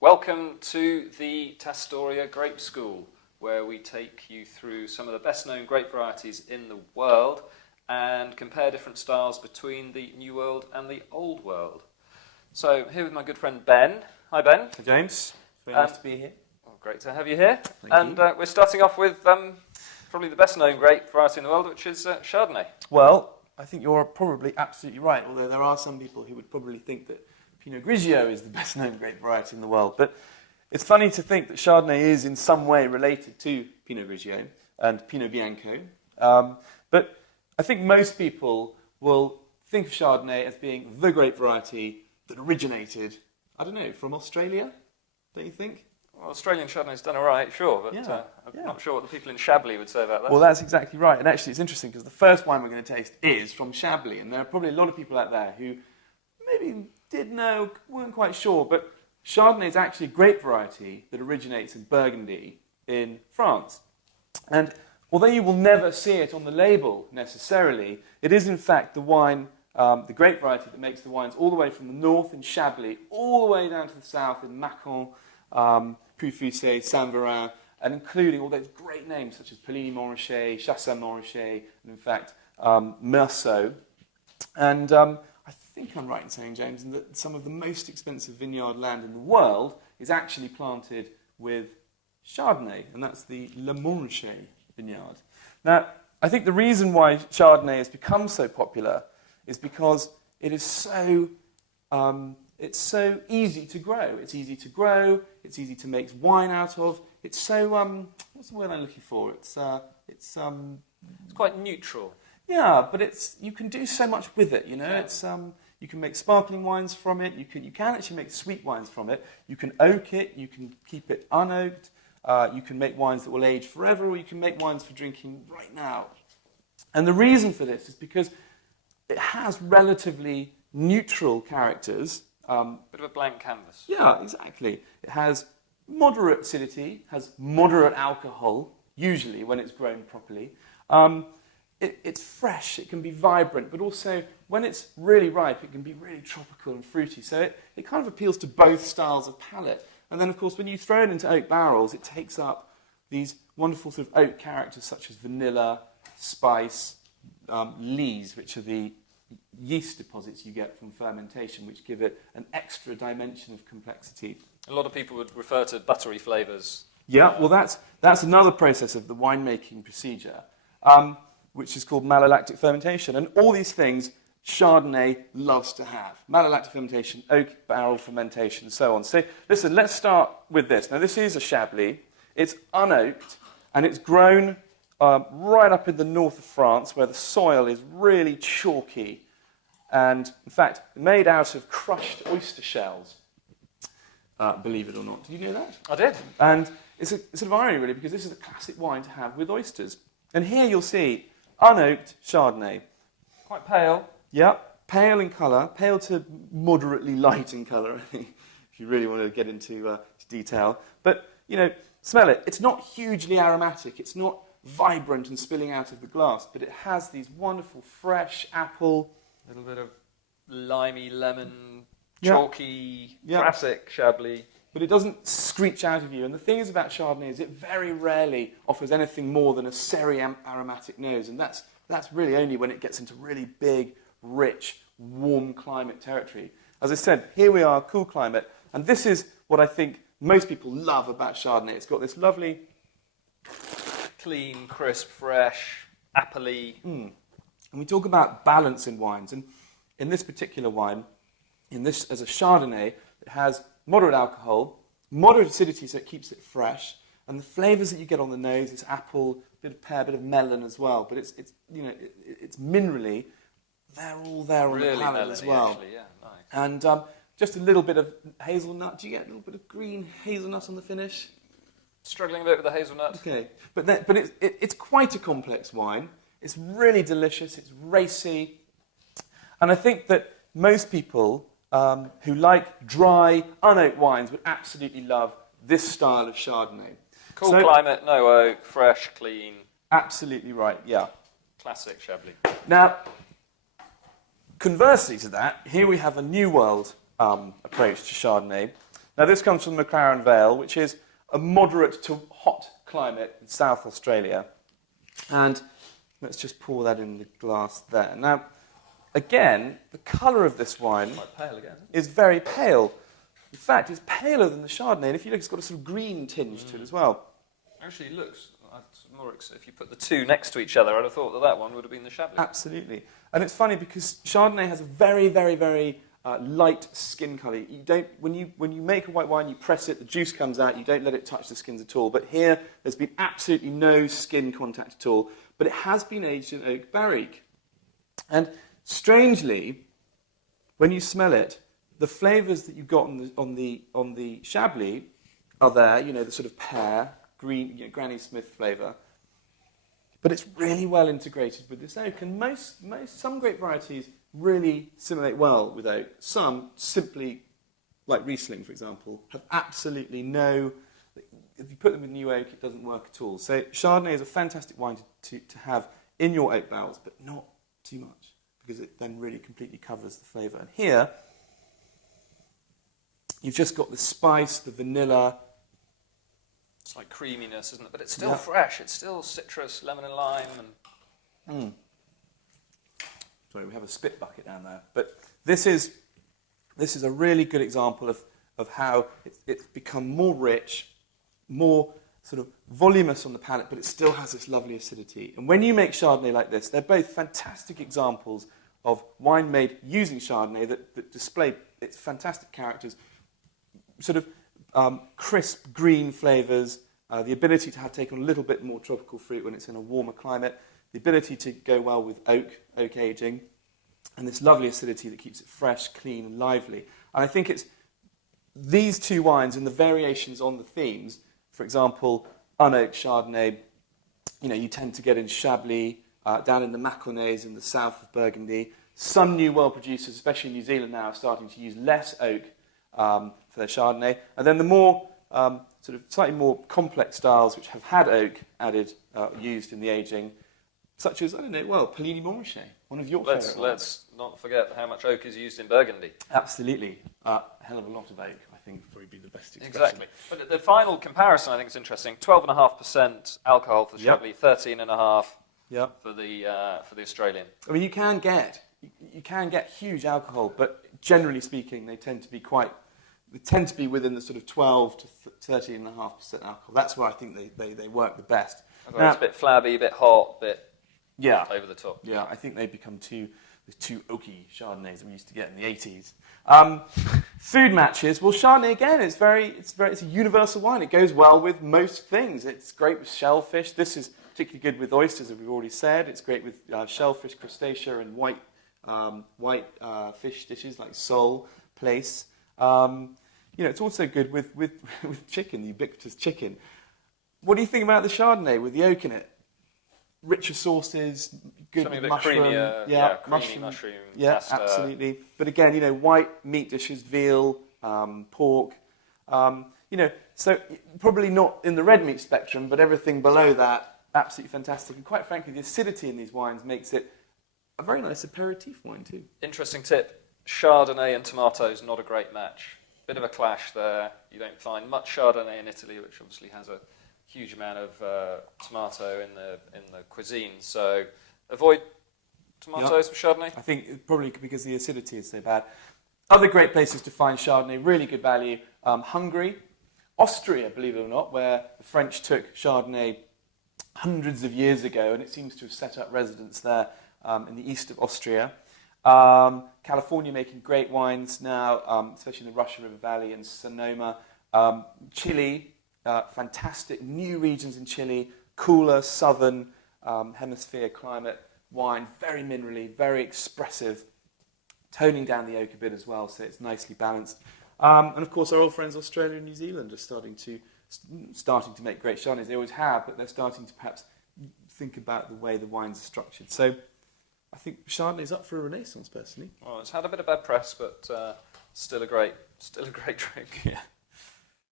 Welcome to the Tastoria Grape School, where we take you through some of the best-known grape varieties in the world and compare different styles between the New World and the Old World. So, here with my good friend Ben. Hi, Ben. Hi, James. Very nice to be here. Well, great to have you here. Thank you. We're starting off with probably the best-known grape variety in the world, which is Chardonnay. Well, I think you're probably absolutely right, although there are some people who would probably think that Pinot Grigio is the best-known grape variety in the world. But it's funny to think that Chardonnay is in some way related to Pinot Grigio and Pinot Bianco. But I think most people will think of Chardonnay as being the grape variety that originated, I don't know, from Australia, don't you think? Well, Australian Chardonnay's done all right, sure, but I'm not sure what the people in Chablis would say about that. Well, that's exactly right. And actually, it's interesting because the first wine we're going to taste is from Chablis. And there are probably a lot of people out there who maybe did know, weren't quite sure. But Chardonnay is actually a grape variety that originates in Burgundy in France. And although you will never see it on the label necessarily, it is in fact the wine, the grape variety that makes the wines all the way from the north in Chablis, all the way down to the south in Mâcon, Puy-Fusset, Saint-Véran, and including all those great names such as Poligny-Montrachet, Chassagne-Montrachet, and in fact, Meursault. And I think I'm right in saying, James, that some of the most expensive vineyard land in the world is actually planted with Chardonnay, and that's the Le Montrachet vineyard. Now, I think the reason why Chardonnay has become so popular is because it is so it's so easy to grow. It's easy to grow. It's easy to make wine out of. It's so what's the word I'm looking for? It's quite neutral. Yeah, but you can do so much with it. You know, it's you can make sparkling wines from it. You can actually make sweet wines from it. You can oak it. You can keep it unoaked. You can make wines that will age forever, or you can make wines for drinking right now. And the reason for this is because it has relatively neutral characters. Bit of a blank canvas. Yeah, exactly. It has moderate acidity, has moderate alcohol, usually when it's grown properly. It's fresh, it can be vibrant, but also when it's really ripe, it can be really tropical and fruity. So it kind of appeals to both styles of palate. And then, of course, when you throw it into oak barrels, it takes up these wonderful sort of oak characters such as vanilla, spice, lees, which are the yeast deposits you get from fermentation, which give it an extra dimension of complexity. A lot of people would refer to buttery flavours. Yeah, well, that's another process of the winemaking procedure, which is called malolactic fermentation. And all these things Chardonnay loves to have. Malolactic fermentation, oak barrel fermentation, and so on. So, listen, let's start with this. Now, this is a Chablis. It's unoaked, and it's grown right up in the north of France, where the soil is really chalky and, in fact, made out of crushed oyster shells, believe it or not. Did you know that? I did. And it's a sort of irony, really, because this is a classic wine to have with oysters. And here you'll see unoaked Chardonnay. Quite pale. Yeah, pale in colour, pale to moderately light in colour, I think, if you really want to get into detail. But, you know, smell it. It's not hugely aromatic. It's not vibrant and spilling out of the glass, but it has these wonderful fresh apple. A little bit of limey, lemon, chalky, classic Chablis. But it doesn't screech out of you. And the thing is about Chardonnay is it very rarely offers anything more than a seri-aromatic nose. And that's really only when it gets into really big, rich, warm climate territory. As I said, here we are, cool climate. And this is what I think most people love about Chardonnay. It's got this lovely, clean, crisp, fresh, appley. And we talk about balance in wines. And in this particular wine, as a Chardonnay, it has moderate alcohol, moderate acidity, so it keeps it fresh. And the flavours that you get on the nose is apple, bit of pear, bit of melon as well. But it's minerally. They're all there on the palate as well. Actually, yeah, nice. And just a little bit of hazelnut. Do you get a little bit of green hazelnut on the finish? Struggling a bit with the hazelnut. Okay, but it's quite a complex wine. It's really delicious. It's racy, and I think that most people who like dry, unoaked wines would absolutely love this style of Chardonnay. Cool climate, no oak, fresh, clean. Absolutely right. Yeah. Classic Chablis. Now, conversely to that, here we have a New World approach to Chardonnay. Now, this comes from the McLaren Vale, which is a moderate to hot climate in South Australia. And let's just pour that in the glass there. Now, again, the colour of this wine Quite pale again. is very pale. In fact, it's paler than the Chardonnay. And if you look, it's got a sort of green tinge to it as well. Actually, it looks more. If you put the two next to each other, I'd have thought that one would have been the Chablis. Absolutely. And it's funny because Chardonnay has a very, very, very light skin colour. You don't, when you make a white wine, you press it, the juice comes out, you don't let it touch the skins at all. But here, there's been absolutely no skin contact at all. But it has been aged in oak barrique. And strangely, when you smell it, the flavours that you've got on the Chablis are there, the sort of pear, green, Granny Smith flavour. But it's really well integrated with this oak. And some grape varieties really assimilate well with oak. Some simply, like Riesling, for example, have absolutely no... If you put them in new oak, it doesn't work at all. So Chardonnay is a fantastic wine to have in your oak barrels, but not too much, because it then really completely covers the flavour. And here, you've just got the spice, the vanilla. It's like creaminess, isn't it? But it's still fresh. It's still citrus, lemon and lime. And Sorry, we have a spit bucket down there. But this is a really good example of how it's become more rich, more sort of voluminous on the palate, but it still has this lovely acidity. And when you make Chardonnay like this, they're both fantastic examples of wine made using Chardonnay that display its fantastic characters, sort of crisp green flavours, the ability to have taken a little bit more tropical fruit when it's in a warmer climate, the ability to go well with oak aging, and this lovely acidity that keeps it fresh, clean, and lively. And I think it's these two wines and the variations on the themes. For example, unoaked Chardonnay, you tend to get in Chablis, down in the Mâconnais in the south of Burgundy. Some new world producers, especially in New Zealand now, are starting to use less oak for their Chardonnay. And then the more sort of slightly more complex styles which have had oak added, used in the aging, such as, Polini Montrachet, one of your favourite wines. Let's not forget how much oak is used in Burgundy. Absolutely. A hell of a lot of oak, I think, would probably be the best expression. Exactly. But the final comparison, I think, is interesting. 12.5% alcohol for the Chablis, 13.5% for the Australian. I mean, you can get huge alcohol, but generally speaking, they tend to be within the sort of 12 to 13.5% alcohol. That's where I think they work the best. Now, it's a bit flabby, a bit hot, a bit over the top. Yeah, I think they become too oaky Chardonnays that we used to get in the 80s. Food matches. Well, Chardonnay again. It's a universal wine. It goes well with most things. It's great with shellfish. This is particularly good with oysters, as we've already said. It's great with shellfish, crustacea, and white fish dishes like sole, plaice. It's also good with chicken, the ubiquitous chicken. What do you think about the Chardonnay with the oak in it? Richer sauces, good something a bit mushroom, creamy mushroom, pasta. Absolutely. But again, white meat dishes, veal, pork. So probably not in the red meat spectrum, but everything below that, absolutely fantastic. And quite frankly, the acidity in these wines makes it a very nice aperitif wine too. Interesting tip: Chardonnay and tomatoes, not a great match. Bit of a clash there. You don't find much Chardonnay in Italy, which obviously has a huge amount of tomato in the cuisine. So avoid tomatoes for Chardonnay. I think probably because the acidity is so bad. Other great places to find Chardonnay, really good value. Hungary, Austria, believe it or not, where the French took Chardonnay hundreds of years ago, and it seems to have set up residence there in the east of Austria. California making great wines now, especially in the Russian River Valley and Sonoma. Chile, fantastic new regions in Chile, cooler southern hemisphere climate wine, very minerally, very expressive, toning down the oak a bit as well, so it's nicely balanced. And of course, our old friends Australia and New Zealand are starting to make great Chardonnays. They always have, but they're starting to perhaps think about the way the wines are structured. So I think Chardonnay's up for a renaissance, personally. Well, it's had a bit of bad press, but still a great drink. Yeah.